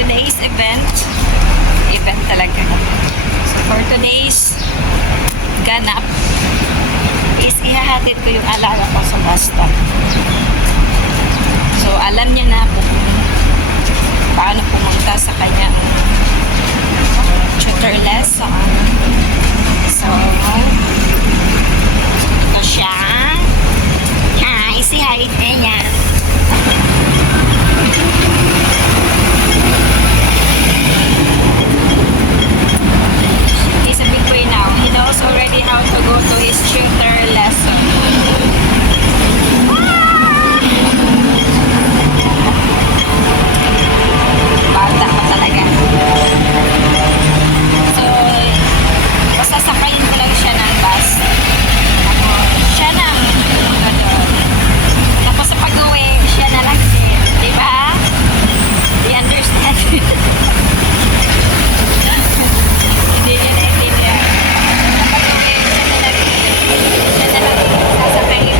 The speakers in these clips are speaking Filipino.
today's event talaga. So for today's ganap is ihahatid ko yung alaga ko sa bus stop. So alam niya na kung paano pumunta sa kanyang tutor lesson. So ito siya. Hi, say hi niya. He's a big boy now. He knows already how to go to his tutor lesson. Bata pa talaga. So, pasasakayin ko lang siya ng bus. Tapos, siya nang tapos sa pag-uwi, siya na lang din. Diba? You understand? Hindi niya naintindihan. Pag-uwi, siya na lang sasakayin.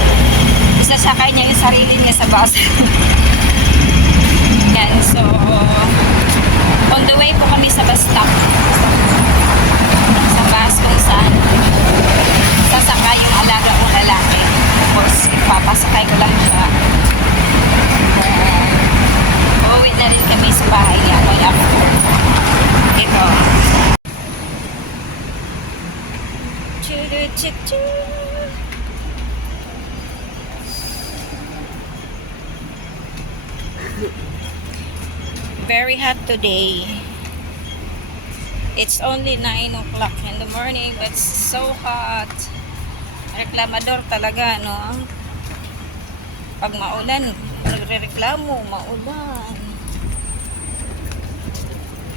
Isasakay niya yung sarili niya sa bus. Yan, so on the way po kami sa bus stop. Sa bus kung saan sasakay yung alaga kong lalaki. Tapos papasakay ko lang siya. Uuwi na rin kami sa bahay niya. Right after. Ito. Chudu-chudu. Very hot today. It's only 9 o'clock in the morning but so hot. Reklamador talaga, no? Pag maulan, nagre-reklamo, maulan.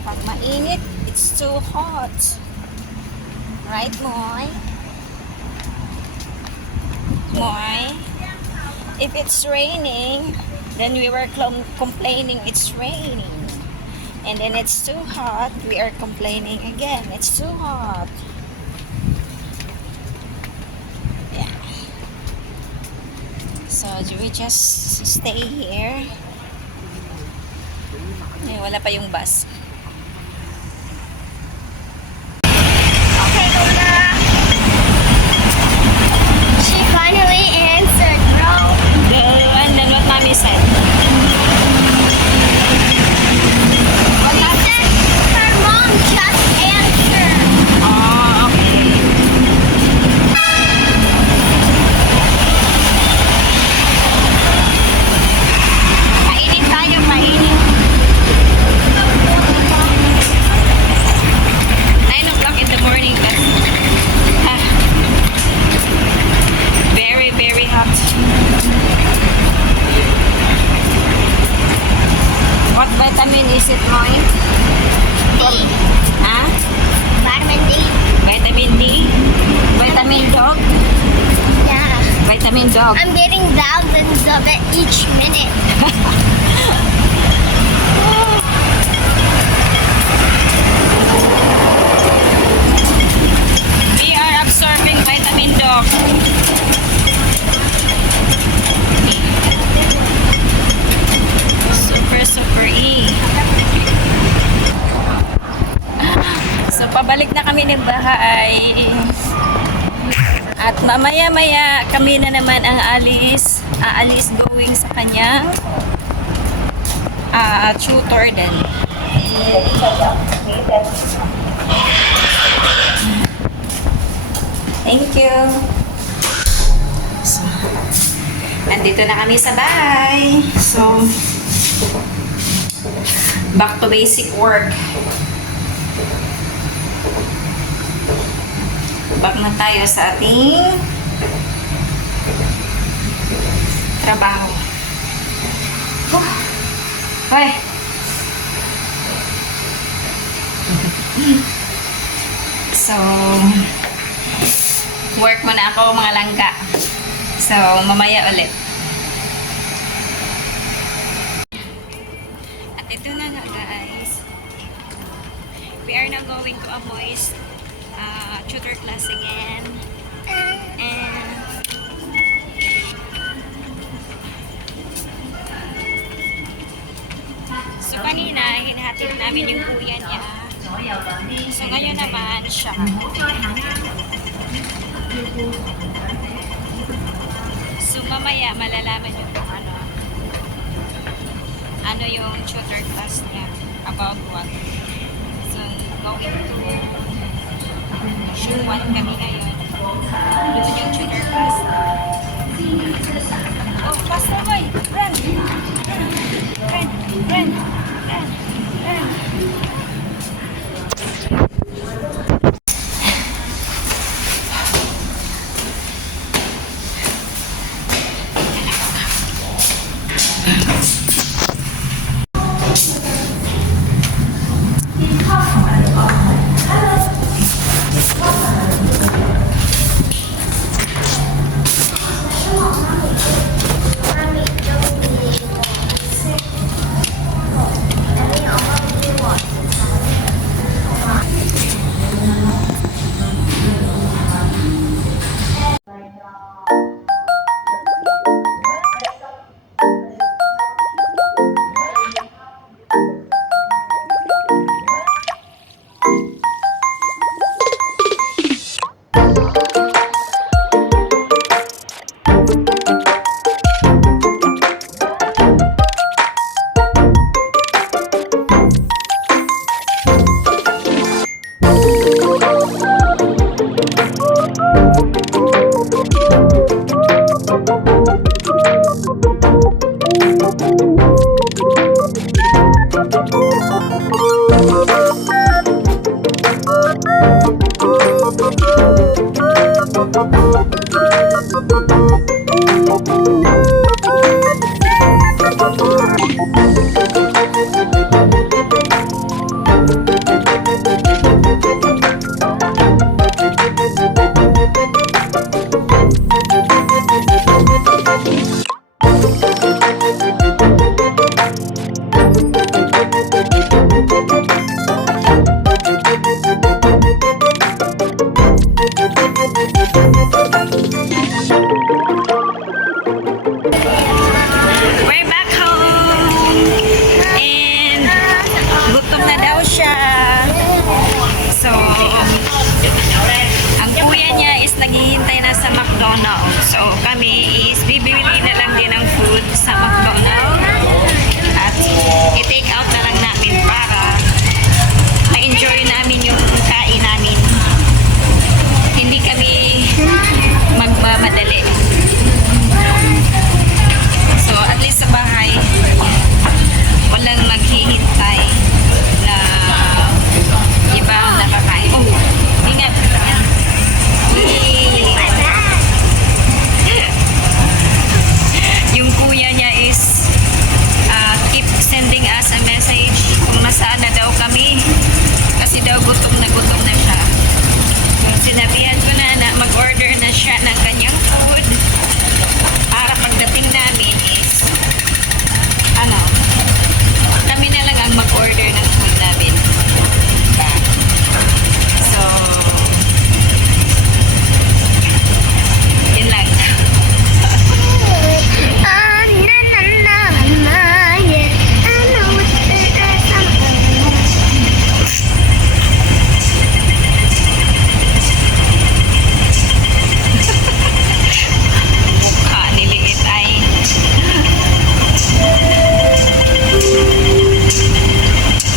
Pag mainit, it's too hot. Right, Moy? Moy? If it's raining, then we were complaining it's raining. And then it's too hot, we are complaining again. It's too hot. Yeah. So, we just stay here. Ay, wala pa yung bus. Okay, Lola. She finally answered, bro. And then what mommy said? She said her mom just answered. Oh, okay. Painit tayo, painit. 9 o'clock in the morning. That's very, very hot. What vitamin is it, Moy? Huh? Vitamin D. Vitamin D? Vitamin dog? Yeah. Vitamin dog. I'm getting thousands of it each minute. We are absorbing vitamin dog. Super E. So, pabalik na kami ng bahay. At mamaya-maya kami na naman ang aalis going sa kanyang tutor din. Thank you. So, nandito na kami sa bahay. So, back to basic work. Back na tayo sa ating trabaho. Hoy! So, work muna ako mga langga. So, mamaya ulit. At ito na nga guys. We are now going to Amoy's tutor class again. And So kanina, hinahatid namin yung kuya niya. So ngayon naman siya. So mamaya malalaman nyo kung ano yung tutor class niya about what. So going to Shunwan kami ngayon. Doon yung tutor class. Oh, faster boy! Run! Run! Run! Run! Run! We're back home! And gutom na daw siya. So, ang kuya niya is naghihintay na sa McDonald's. So, kami is bibili na lang din ng food sa McDonald's. At i-take out na lang namin para ma-enjoy namin yung kain namin. Hindi kami magmamadali. So, at least sa bahay, walang maghihintay na iba ang nakakain. Oh, ingat. Yung kuya niya is keep sending us a message kung nasaan na daw kami. Kasi daw gutom na siya. So, sinabihan ko na mag-order na siya ng kanyang food. Para pagdating namin is kami na lang ang mag-order ng food namin. Diba? So, yun lang. Mukha nilingit ay.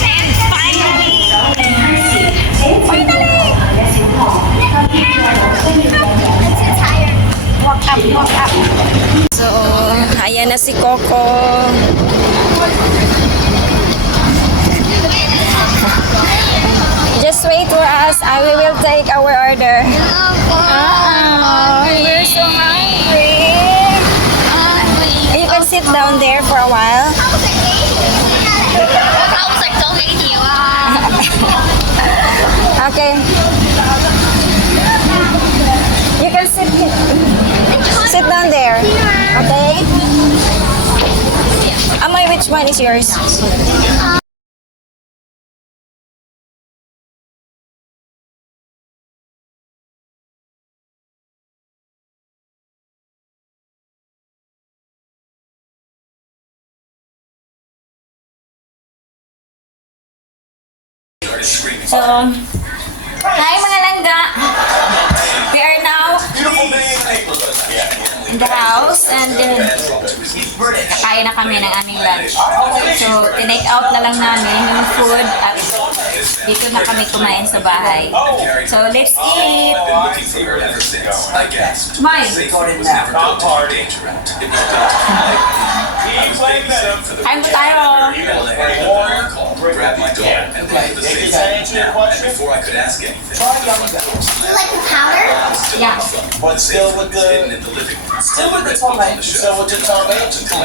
And finally, walk up. So, ayan na si Coco. Just wait for us. We will take our order. We're so hungry. You can sit down there for a while. Okay. You can sit down there. Okay? Amoy, which one is yours? So, hi mga langga! We are now in the house and kain na kami ng aming lunch. So, tinake out na lang namin yung food at dito na kami kumain sa bahay. So, let's eat! Mine! Kain po tayo! Do you like the powder? Yeah. But still with the tongue. Still with the tongue.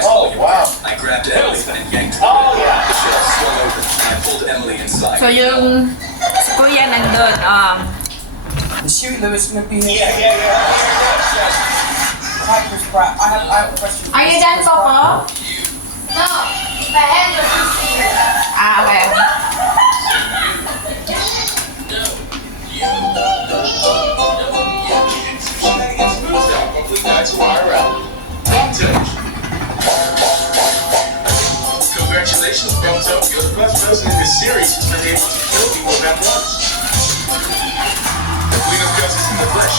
Oh wow. I grabbed Emily and yanked her. Oh yeah. Swung over and I pulled Emily inside. So, yung si Kuya nandun, Is Huey Lewis gonna be here? Yeah. Hi, Chris Pratt. I have a question. are you done, Coco? No. My hands are too fingers. Ah, okay. Congratulations, Bronzo. You're the first person in this series who's been able to kill me more than once. The Queen of Curses in the flesh.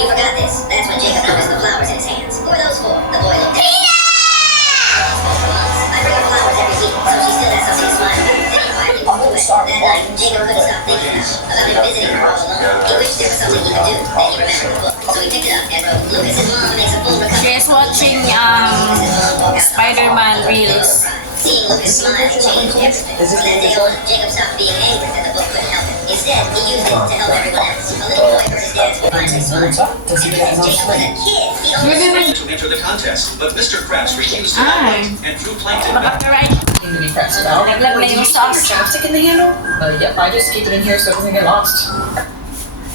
You forgot this. That's when Jacob noticed the flowers in his hands. Who are those for? The boy looked. I bring her flowers every week, so she still has something to smile about. Then he quietly walked away. That night, Jacob couldn't stop thinking about him visiting her all alone. He wished there was something he could do. Then he remembered the book, so he picked it up and wrote, "Lucas's mom makes a full recovery." She is watching Spider-Man reels. Seeing Lucas smile changed everything. From that day on, Jacob stopped being angry that the book couldn't help him. Instead, he used it to help everyone else. A little boy heard his dad's finally smile. Does he get Since Jacob was a kid, he only To enter the contest, but Mr. Krabs refused to Ah. and threw Plankton Baka right. To be pressed out. Naglag na yung sauce. Chapstick in the handle? Yep, I just keep it in here so it doesn't get lost.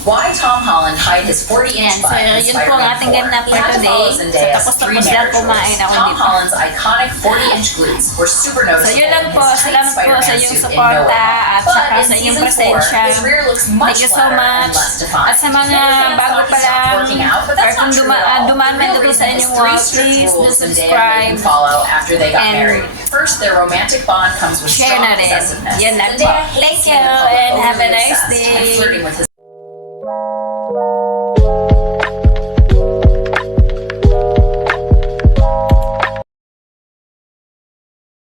Why Tom Holland hide his 40-inch Yan, so butt in yun po ang ating Spider-Man 4? ganap He for had to follow today. Zendaya's So, tapos three lang marriage kumain rules. ako Tom dito. Holland's iconic 40-inch glutes were super So noticeable yun lang in po. his tight Salamat po sa Spider-Man iyong suit in suporta No Way. at But saka in sa iyong season 4, presensya. his rear looks much Thank you so flatter and much. less defined. At sa mga Many fans bago thought pa he stopped lang, working out, but or that's kung not true at all. dumaan The man real dito sa reason is inyong 3 wall, strict please do rules Zendaya made subscribe. him follow after they got and married. First, their romantic bond comes with Share strong na rin. possessiveness. Yan lang po. Zendaya hates Thank seeing you the couple and have a overly nice obsessed and day. flirting with his